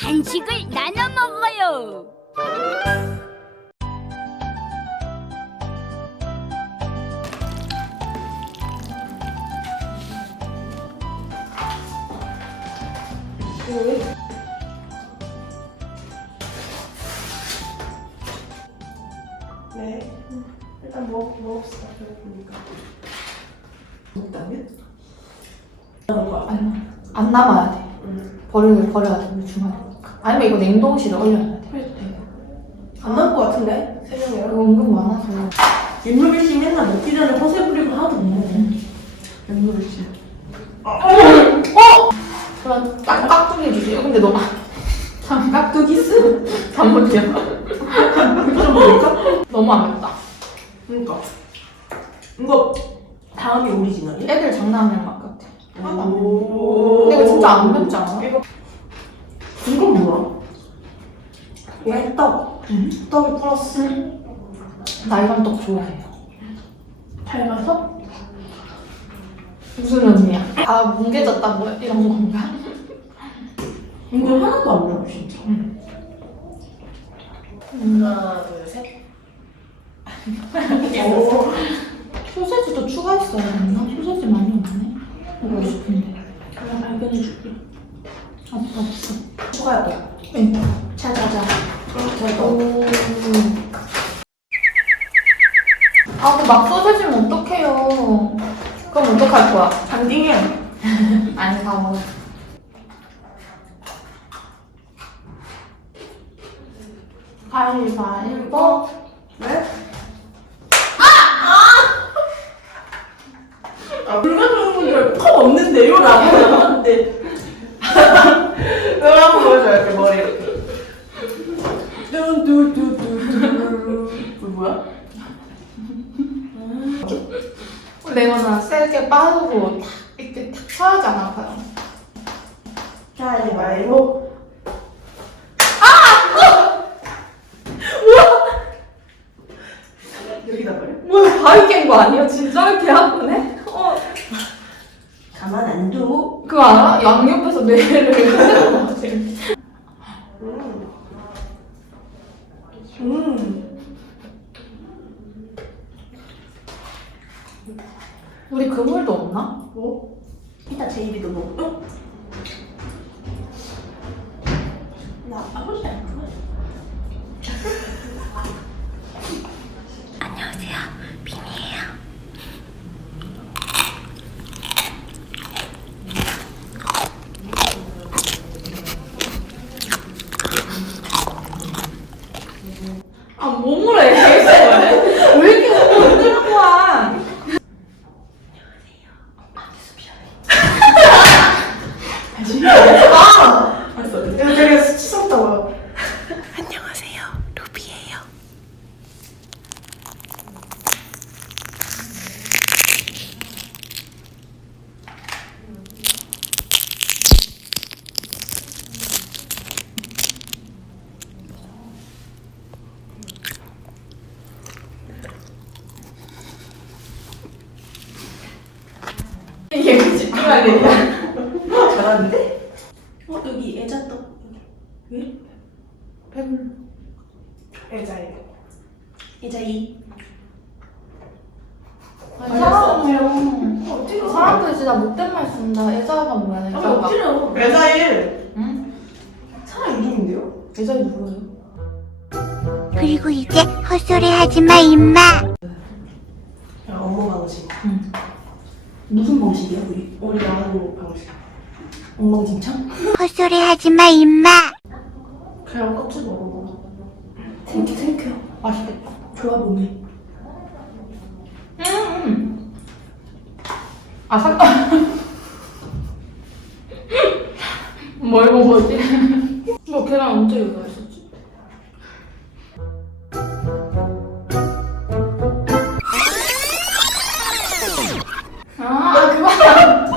간식을 나눠 먹어요. 네. 일단 먹, 먹읍시다. 배고프니까. 먹다면? 안, 안 남아야 돼. 버려, 버려야 돼, 우리 주말에. 아니면 이거 냉동실에 얼려놔야 돼. 안 나올 것 같은데? 세 명이랑? 이거 은근 많아서. 윤무비 씨 맨날 먹기 전에 허세 부리고 하나도 못 먹어. 윤무비 씨. 그럼 딱 깍두기 주세요. 근데 너무. 참, 깍두기스? 잘못이야. 좀 먹을까? 너무 안 맵다. 그러니까. 이거 다음이 오리지널이야? 애들 장난하는 맛 같아. 하나도 안. 오. 근데 이거 진짜 안 맵지 않아? 이거 이건 뭐야? 얘 떡. 떡이 플러스 나 이런 떡 좋아해요. 닮아서? 무슨 의미야? 아, 뭉개졌다, 뭐, 이런 건가? 이거 하나도 안 매워 진짜. 하나 둘 셋. 오. 소세지도 추가했어야 했나? 소세지 많이 없네. 먹고 싶은데. 그냥 발견해줄게. 없어, 없어. 추가할게. 응. 자 자자. 그렇게 오. 아, 그막 소세지면 어떡해요. 그럼 어떡할 거야? 단딩해. 안 사먹어. 가위바위보. 왜? 아! 물건 주는 건줄 알고 컵 없는데요? 라고 나왔는데 그럼 보여줘 이렇게 머리 이렇게 뚜뚜뚜뚜뚜 그 뭐야? 레몬은 세게 빠르고 탁 이렇게 탁 쳐야지 안 아파요. 가위바위보 아! 여기다 버려? 뭐야, 바위 깬 거 아니야? 진짜 이렇게 아프네? 어. 가만 안 둬. 그거 알아? 양옆에서 뇌를 흔드는 거 같아. 음. 음. 우리 그물도 없나? 뭐? 이따 제이비도 먹고. 나 아버지 안 좋아. 아, 몸으로 얘기했어. 왜 이렇게 몸을 흔드는 거야? 알았어. 이거 되게 수치스럽다고요. 이게 집중해야 잘하는데? 어 여기 애자 떡 왜? 배불러. 애자애 애자이 아니, 알겠어. 사람은 어찌가 사람들이 진짜 못된 말 쓴다. 애자가 뭐야, 아니 애자가. 어찌래요 애자일 응? 사람 이름인데요? 애자이 누구예요? 그리고 이제 헛소리 하지 마, 임마. 야 업무 방식 응. 무슨 방식이야 우리? 우리 나가는 방식 엉망진창? 헛소리 하지 마, 임마. 그냥 껍질 먹어 탱큐 탱큐 맛있겠다. 좋아 보네 음, 음. 아, 잠깐. 뭘 먹었지? 뭐 계란 언제 이거 했었지? 아, 그거.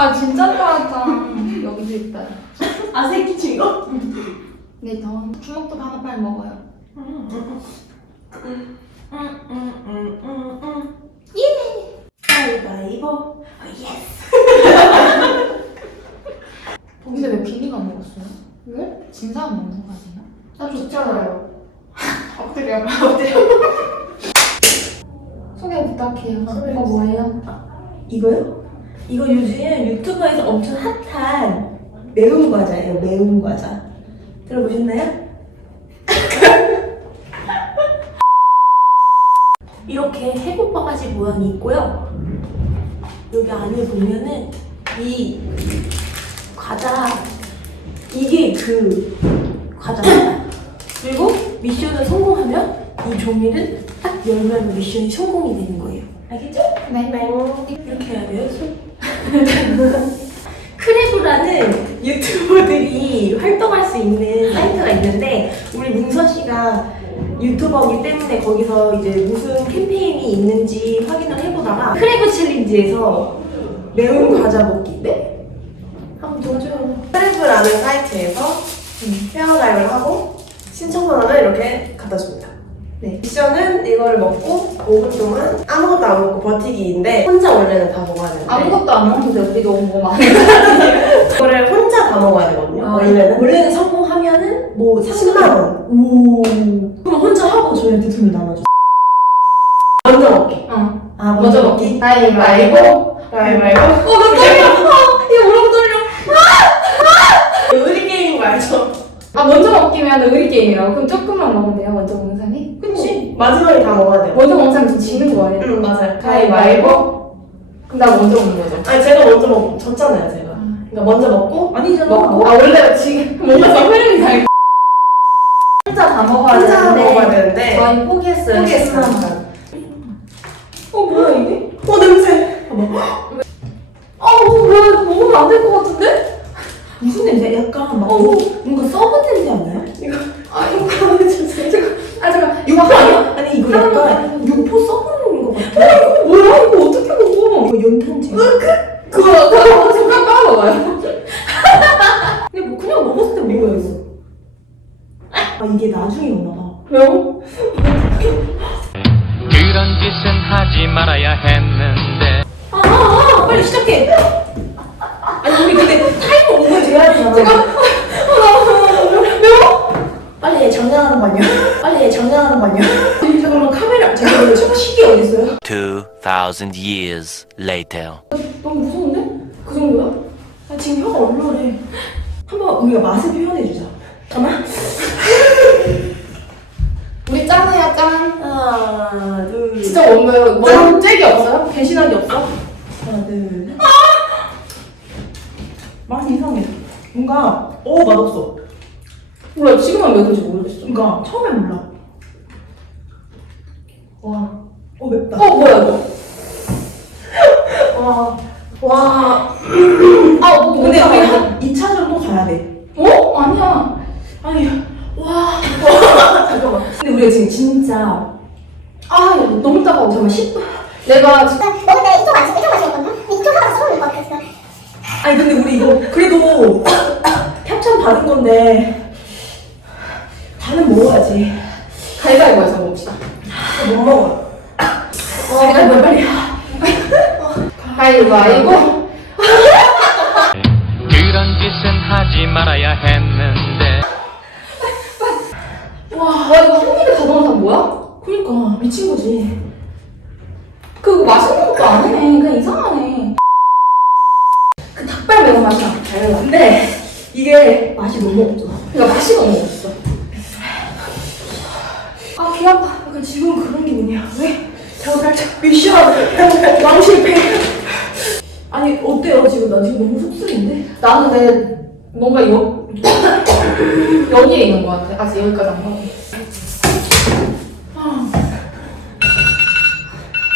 아, 진짜 좋아했다. 여기도 있다. 아 새끼 친 거? 네, 더 주먹도 하나 빨리 먹어요. 예 가위바위보 예스 왜? 진 사람 먹는 거 아니야? 나 좋잖아요. 엎드려, 엎드려. 소개 부탁해요. 이거 뭐예요? 이거요? 이거 요즘 유튜버에서 엄청 핫한 매운 과자예요. 매운 과자. 들어보셨나요? 이렇게 해골바가지 모양이 있고요. 여기 안에 보면은 이 과자 이게 그 과자입니다. 그리고 미션을 성공하면 이 종이를 딱 열면 미션이 성공이 되는 거예요. 알겠죠? 네. 이렇게 해야 돼요. 크레브라는 유튜버들이 활동할 수 있는 사이트가 있는데 우리 문서 씨가 유튜버이기 때문에 거기서 이제 무슨 캠페인이 있는지 확인을 해보다가 크레브 챌린지에서 매운 과자 먹기 네? 한번 도와줘요. 크레브라는 사이트에서 회원가입을 하고 신청만 하면 이렇게. 미션은 이거를 먹고 5분 동안 아무것도 안 먹고 버티기인데 혼자 원래는 다 먹어야 되는데 아무것도 안 먹는데 우리 너무 뭐 많이. 이거를 혼자 다 먹어야 되거든요. 아, 원래는 원래는 성공하면은 뭐 10만 원. 오. 그럼 혼자 하고 저희한테 돈을 나눠줘. 먼저 먹기. 응. 아 먼저 먹기. 가위바위보. 가위바위보. 어, 나 떨려. 아, 이거 뭐라고 떨려? 의리 게임인 거 알죠? 아, 먼저 먹기면 의리 게임이라고? 그럼 조금만 먹으면 돼요, 먼저 먹는 사람이? 그치. 마지막에 다 먹어야 돼요. 먼저 먹는 사람이 지는 거예요. 응 맞아요. 가위바위보. 그럼 나 먼저 먹는 거죠. 아니 제가 먼저 먹 졌잖아요 제가. 그러니까 먼저 먹고 아니잖아. 먹고. 아, 원래 지금 뭔가 지금 흐름이 다 혼자 다 먹어야 혼자 되는데. 먹어야 되는데. 저희 포기했어요. 포기했어요. 빨리 장난하는 거 아니야? 빨리 장난하는 거 아니야? 잠깐만 카메라 잠깐만 저 시계 어디 있어요? 2,000 years later. 너무 무서운데? 그 정도야? 아 지금 혀가 얼얼해. 한번 우리가 맛을 표현해 주자. 잠깐만. 우리 짠해요, 짠. 하나 둘. 진짜 뭔가요? 뭐, 잭이 없어요? 배신한 게 없어? 하나 둘. 셋. 맛이 이상해. 뭔가 어 맛없어. 몰라, 지금은 왜 그런지 모르겠어. 그러니까 처음에 몰라. 와. 어 맵다. 어, 뭐야, 이거? 와. 와. 아, 뭐, 근데 우리 한 2차전 또 가야 돼. 어? 아니야. 아니, 와. 잠깐만. 근데 우리가 지금 진짜. 아, 야, 너무 따가워. 잠깐만, 10분. 내가 지금 아니, 근데 우리 이거 그래도 협찬 받은 건데. 반은 먹어야지. 가위바위보에서 먹읍시다. 못 먹어. 어, 빨리, 빨리. 가위바위보. 그런 짓은 하지 말아야 했는데 와, 와, 이거 한 입에 다 넣은 사람 뭐야? 그니까, 미친 거지. 그거 맛있는 것도 아니네. 그냥 이상하네. 그 닭발 매운 맛이랑 달라. 근데 이게 맛이 너무 없어. 그러니까 맛이 너무 없어. 아, 귀 아파. 약간 지금 그런 기분이야. 왜? 자살짝 미션 왕실패. 아니 어때요 지금 나 지금 너무 속쓰린데? 나는 내 뭔가 여, 여기에 있는 것 같아. 아직 여기까지 안 가고.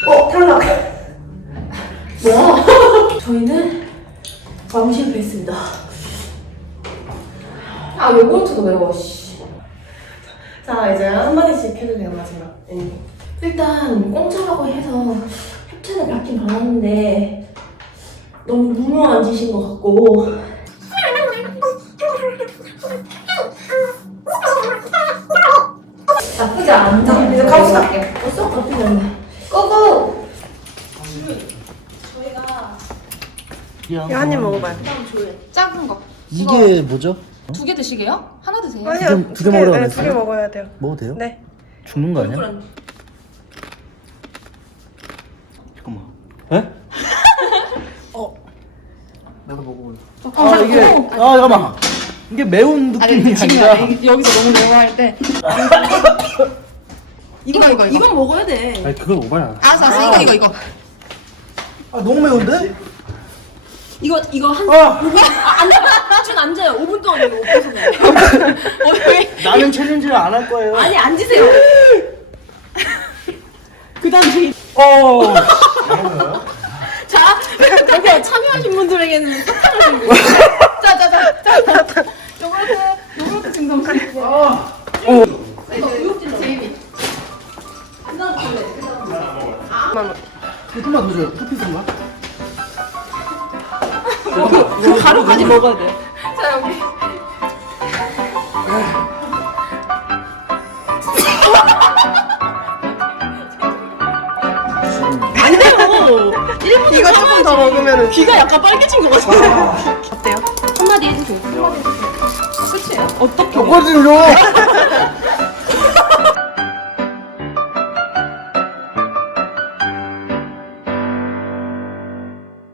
어 탈락. 뭐야? 저희는 왕실패했습니다. 아, 요거트도 매워, 씨. 자 이제 한 마디씩 해주세요 마지막. 네. 일단 공짜라고 해서 협찬을 받긴 받았는데 너무 무모한 짓인 것 같고 나쁘지 않다. 자, 이제 가봅시다. 벌써 나쁘지 않네. 고고! 이거 한입 먹어봐요. 작은 거. 이게 뭐죠? 두 개 드시게요? 하나 드세요. 아니요, 두개 먹으라고 네, 그랬어요? 두개 먹어야 돼요. 먹어도 돼요? 네. 죽는 거 아니야? 잠깐만. 에? 어. 나도 먹어볼래. 아 이게 아 잠깐만. 이게 매운 느낌이 아니라. 여기서 너무 매워할 때. 이거 이거 이거. 이건 먹어야 돼. 아니 그걸 먹어야. 알았어 알았어 이거 이거 이거. 아 너무 매운데? 이거 이거 한 아 준 앉아요. 5분 동안 이거 없어서 먹어요. 나는 챌린지를 안 할 거예요. 아니 앉으세요. 그다음 저희 어. 자 여기 참여하신 분들에게는 자자 자 자. 요거트 요거트 증정식. 조금만 더 줘요. 토핑 만 가루까지 먹어야 돼. 이거 조금 더 먹으면 귀가 약간 빨개진 것 같아요. 어때요? 한마디 해주세요. 끝이에요. 어떻게? 젓가락 좀 줘.